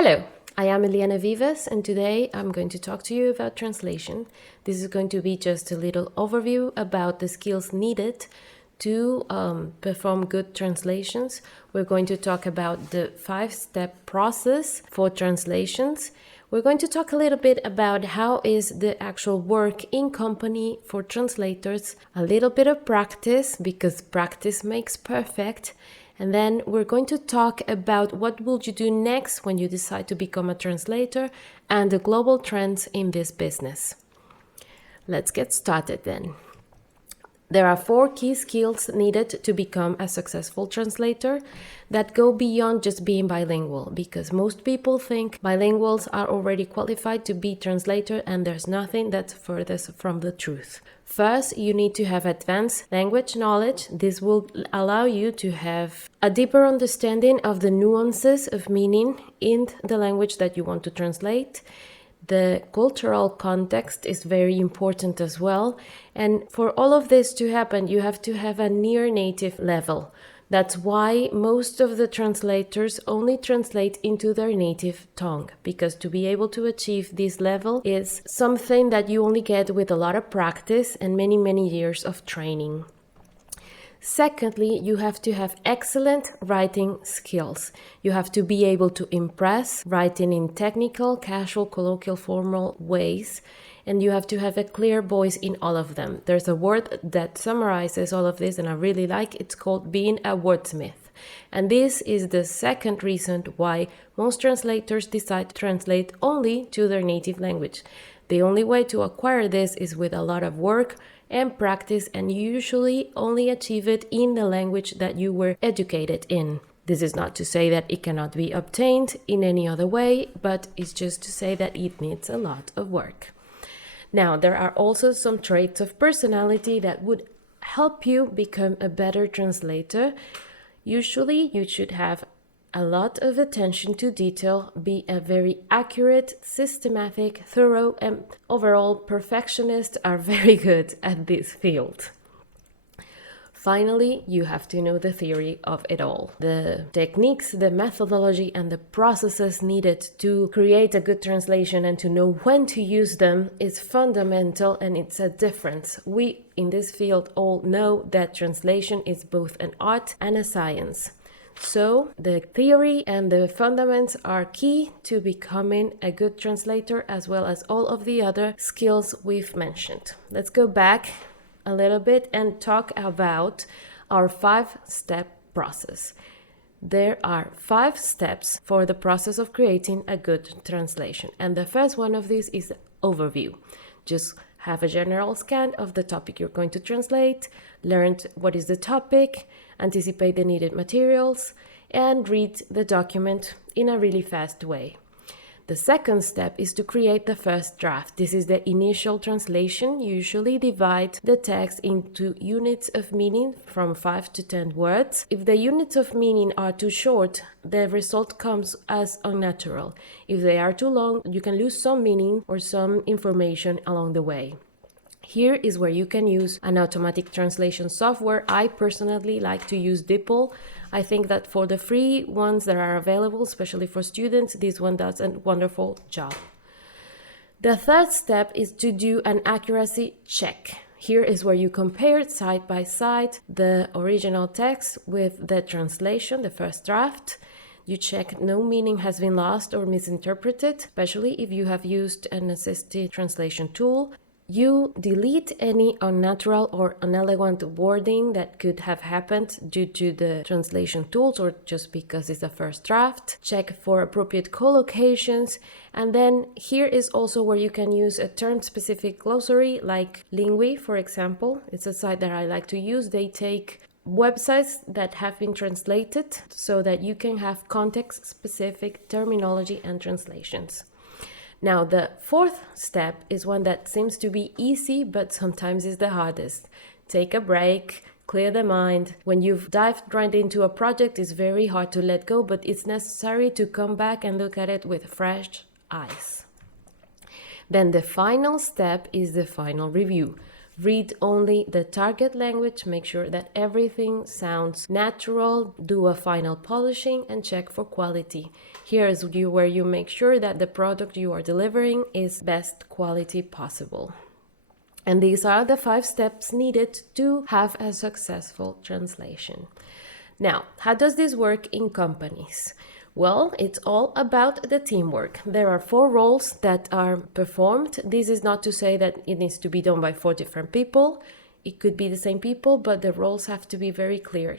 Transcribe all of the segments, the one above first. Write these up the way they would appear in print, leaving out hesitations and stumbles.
Hello, I am Eliana Vivas, and today I'm going to talk to you about translation. This is going to be just a little overview about the skills needed to perform good translations. We're going to talk about the 5-step process for translations. We're going to talk a little bit about how is the actual work in company for translators, a little bit of practice, because practice makes perfect. And then we're going to talk about what will you do next when you decide to become a translator and the global trends in this business. Let's get started then. There are 4 key skills needed to become a successful translator that go beyond just being bilingual, because most people think bilinguals are already qualified to be translator, and there's nothing that's furthest from the truth. First, you need to have advanced language knowledge. This will allow you to have a deeper understanding of the nuances of meaning in the language that you want to translate. The cultural context is very important as well. And for all of this to happen, you have to have a near native level. That's why most of the translators only translate into their native tongue, because to be able to achieve this level is something that you only get with a lot of practice and many years of training. Secondly, you have to have excellent writing skills. You have to be able to impress, writing in technical, casual, colloquial, formal ways, and you have to have a clear voice in all of them. There's a word that summarizes all of this, and I really like it. It's called being a wordsmith. And this is the second reason why most translators decide to translate only to their native language. The only way to acquire this is with a lot of work and practice, and you usually only achieve it in the language that you were educated in. This is not to say that it cannot be obtained in any other way, but it's just to say that it needs a lot of work. Now, there are also some traits of personality that would help you become a better translator. Usually, you should have a lot of attention to detail, be a very accurate, systematic, thorough, and overall perfectionists are very good at this field. Finally, you have to know the theory of it all. The techniques, the methodology, and the processes needed to create a good translation and to know when to use them is fundamental, and it's a difference. We in this field all know that translation is both an art and a science. So the theory and the fundamentals are key to becoming a good translator, as well as all of the other skills we've mentioned. Let's go back a little bit and talk about our 5-step process. There are 5 steps for the process of creating a good translation. And the first one of these is overview. Just have a general scan of the topic you're going to translate, learn what is the topic, anticipate the needed materials, and read the document in a really fast way. The second step is to create the first draft. This is the initial translation. You usually divide the text into units of meaning from 5 to 10 words. If the units of meaning are too short, the result comes as unnatural. If they are too long, you can lose some meaning or some information along the way. Here is where you can use an automatic translation software. I personally like to use DeepL. I think that for the free ones that are available, especially for students, this one does a wonderful job. The third step is to do an accuracy check. Here is where you compare side by side the original text with the translation, the first draft. You check no meaning has been lost or misinterpreted, especially if you have used an assisted translation tool. You delete any unnatural or inelegant wording that could have happened due to the translation tools or just because it's a first draft. Check for appropriate collocations. And then here is also where you can use a term-specific glossary like Lingui, for example. It's a site that I like to use. They take websites that have been translated so that you can have context-specific terminology and translations. Now, the fourth step is one that seems to be easy, but sometimes is the hardest. Take a break, clear the mind. When you've dived right into a project, it's very hard to let go, but it's necessary to come back and look at it with fresh eyes. Then the final step is the final review. Read only the target language, make sure that everything sounds natural, do a final polishing, and check for quality. Here is where you make sure that the product you are delivering is best quality possible. And these are the 5 steps needed to have a successful translation. Now, how does this work in companies? Well, it's all about the teamwork. There are 4 roles that are performed. This is not to say that it needs to be done by 4 different people. It could be the same people, but the roles have to be very clear.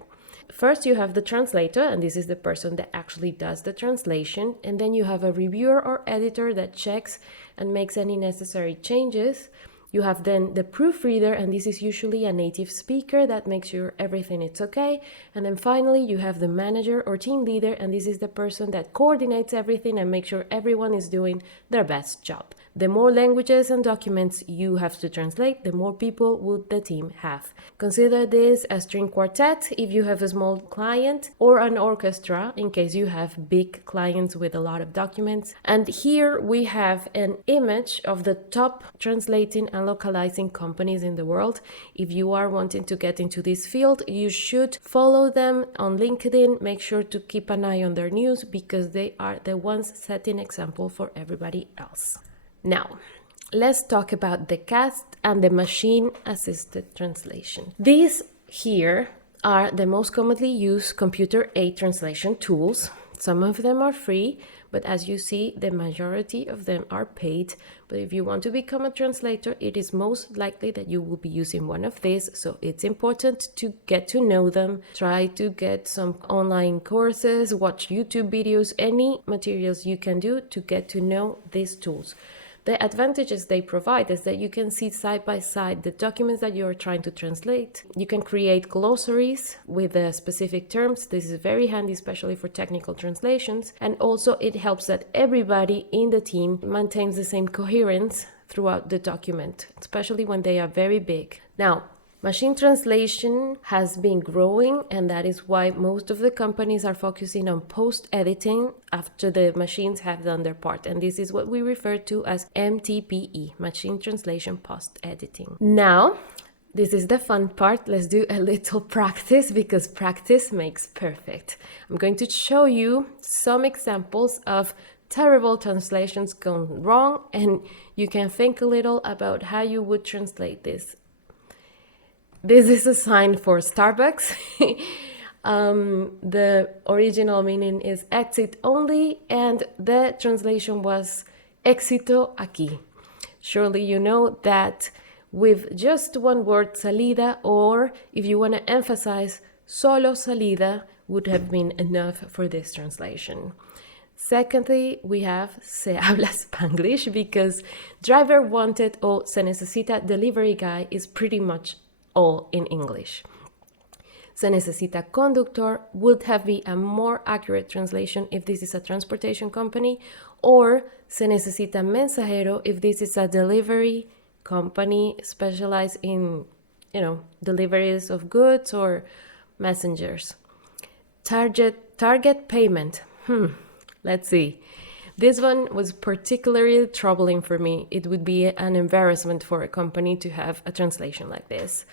First, you have the translator, and this is the person that actually does the translation. And then you have a reviewer or editor that checks and makes any necessary changes. You have then the proofreader, and this is usually a native speaker that makes sure everything is okay. And then finally, you have the manager or team leader, and this is the person that coordinates everything and makes sure everyone is doing their best job. The more languages and documents you have to translate, the more people would the team have. Consider this a string quartet if you have a small client, or an orchestra in case you have big clients with a lot of documents. And here we have an image of the top translating and localizing companies in the world. If you are wanting to get into this field, you should follow them on LinkedIn. Make sure to keep an eye on their news because they are the ones setting example for everybody else. Now, let's talk about the CAST and the machine-assisted translation. These here are the most commonly used computer-aided translation tools. Some of them are free, but as you see, the majority of them are paid. But if you want to become a translator, it is most likely that you will be using one of these. So it's important to get to know them. Try to get some online courses, watch YouTube videos, any materials you can do to get to know these tools. The advantages they provide is that you can see side by side the documents that you are trying to translate. You can create glossaries with specific terms. This is very handy, especially for technical translations. And also it helps that everybody in the team maintains the same coherence throughout the document, especially when they are very big. Now, machine translation has been growing, and that is why most of the companies are focusing on post-editing after the machines have done their part. And this is what we refer to as MTPE, machine translation post-editing. Now, this is the fun part. Let's do a little practice because practice makes perfect. I'm going to show you some examples of terrible translations gone wrong, and you can think a little about how you would translate this. This is a sign for Starbucks. The original meaning is exit only, and the translation was éxito aquí. Surely you know that with just one word, salida, or if you want to emphasize, solo salida would have been enough for this translation. Secondly, we have se habla Spanglish because driver wanted or se necesita delivery guy is pretty much all in English. Se necesita conductor would have been a more accurate translation if this is a transportation company, or se necesita mensajero if this is a delivery company specialized in, deliveries of goods or messengers. Target payment. Let's see. This one was particularly troubling for me. It would be an embarrassment for a company to have a translation like this.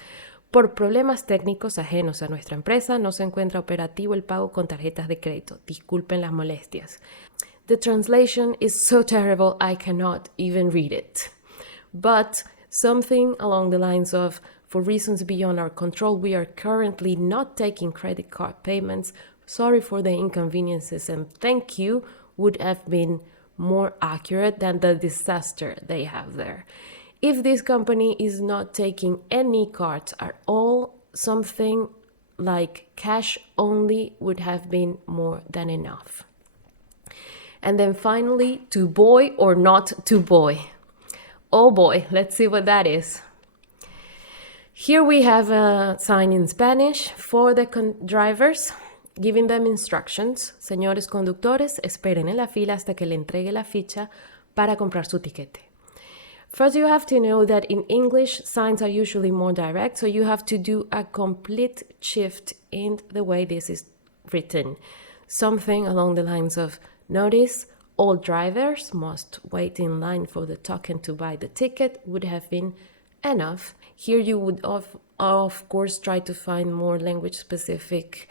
Por problemas técnicos ajenos a nuestra empresa, no se encuentra operativo el pago con tarjetas de crédito. Disculpen las molestias. The translation is so terrible, I cannot even read it. But something along the lines of, for reasons beyond our control, we are currently not taking credit card payments. Sorry for the inconveniences and thank you would have been more accurate than the disaster they have there. If this company is not taking any cards at all, something like cash only would have been more than enough. And then finally, to boy or not to boy. Oh boy, let's see what that is. Here we have a sign in Spanish for the drivers, giving them instructions. Señores conductores, esperen en la fila hasta que le entregue la ficha para comprar su tiquete. First, you have to know that in English, signs are usually more direct, so you have to do a complete shift in the way this is written. Something along the lines of, notice, all drivers must wait in line for the token to buy the ticket would have been enough. Here you would of course try to find more language specific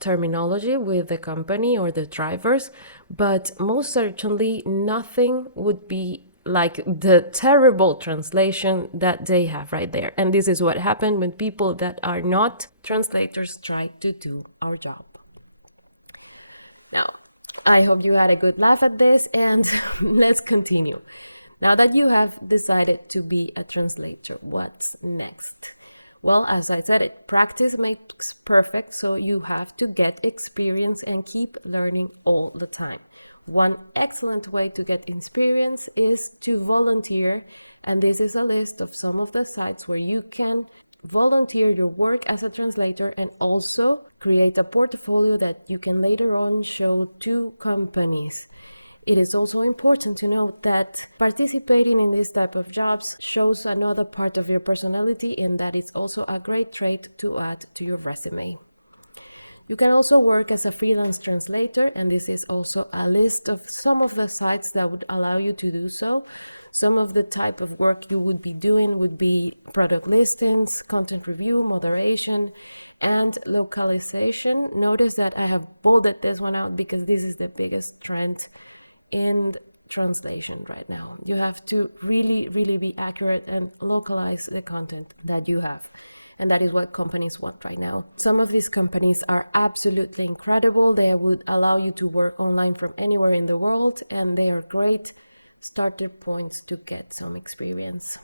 terminology with the company or the drivers, but most certainly nothing would be like the terrible translation that they have right there. And this is what happened when people that are not translators try to do our job. Now, I hope you had a good laugh at this, and let's continue. Now that you have decided to be a translator, what's next? Well, as I said, practice makes perfect, so you have to get experience and keep learning all the time. One excellent way to get experience is to volunteer, and this is a list of some of the sites where you can volunteer your work as a translator and also create a portfolio that you can later on show to companies. It is also important to note that participating in this type of jobs shows another part of your personality, and that is also a great trait to add to your resume. You can also work as a freelance translator, and this is also a list of some of the sites that would allow you to do so. Some of the type of work you would be doing would be product listings, content review, moderation, and localization. Notice that I have bolded this one out because this is the biggest trend in translation right now. You have to really be accurate and localize the content that you have. And that is what companies want right now. Some of these companies are absolutely incredible. They would allow you to work online from anywhere in the world, and they are great starter points to get some experience.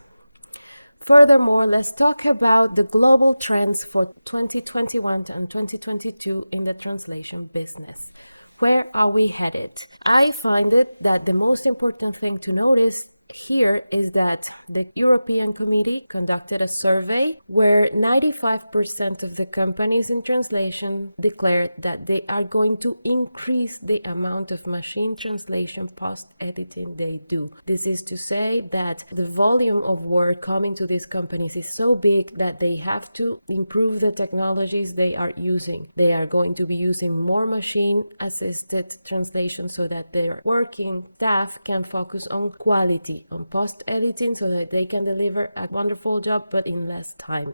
Furthermore, let's talk about the global trends for 2021 and 2022 in the translation business. Where are we headed? I find it that the most important thing to notice here is that the European Committee conducted a survey where 95% of the companies in translation declared that they are going to increase the amount of machine translation post-editing they do. This is to say that the volume of work coming to these companies is so big that they have to improve the technologies they are using. They are going to be using more machine-assisted translation so that their working staff can focus on quality, on post-editing, so that they can deliver a wonderful job but in less time.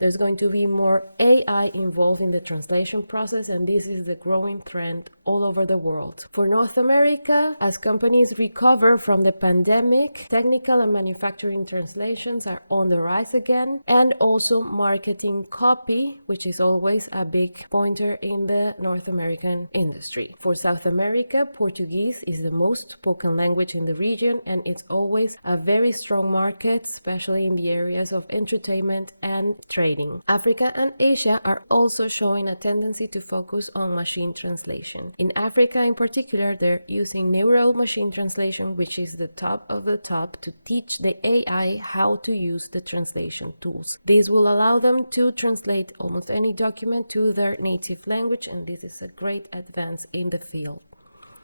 There's going to be more AI involved in the translation process, and this is the growing trend all over the world. For North America, as companies recover from the pandemic, technical and manufacturing translations are on the rise again, and also marketing copy, which is always a big pointer in the North American industry. For South America, Portuguese is the most spoken language in the region, and it's always a very strong market, especially in the areas of entertainment and trade. Africa and Asia are also showing a tendency to focus on machine translation. In Africa in particular, they're using neural machine translation, which is the top of the top, to teach the AI how to use the translation tools. This will allow them to translate almost any document to their native language, and this is a great advance in the field.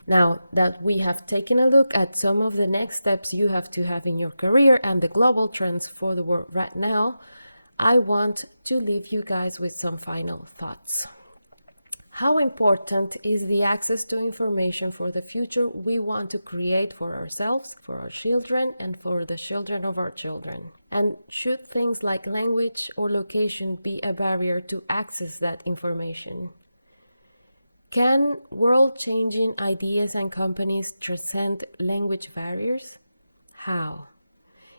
Now that we have taken a look at some of the next steps you have to have in your career and the global trends for the world right now, I want to leave you guys with some final thoughts. How important is the access to information for the future we want to create for ourselves, for our children, and for the children of our children? And should things like language or location be a barrier to access that information? Can world-changing ideas and companies transcend language barriers? How?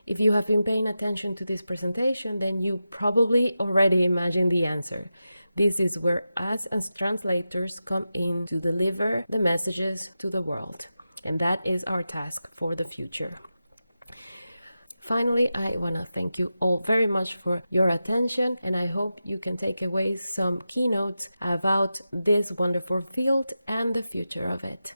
If you have been paying attention to this presentation, then you probably already imagine the answer. This is where us as translators come in to deliver the messages to the world. And that is our task for the future. Finally, I want to thank you all very much for your attention, and I hope you can take away some keynotes about this wonderful field and the future of it.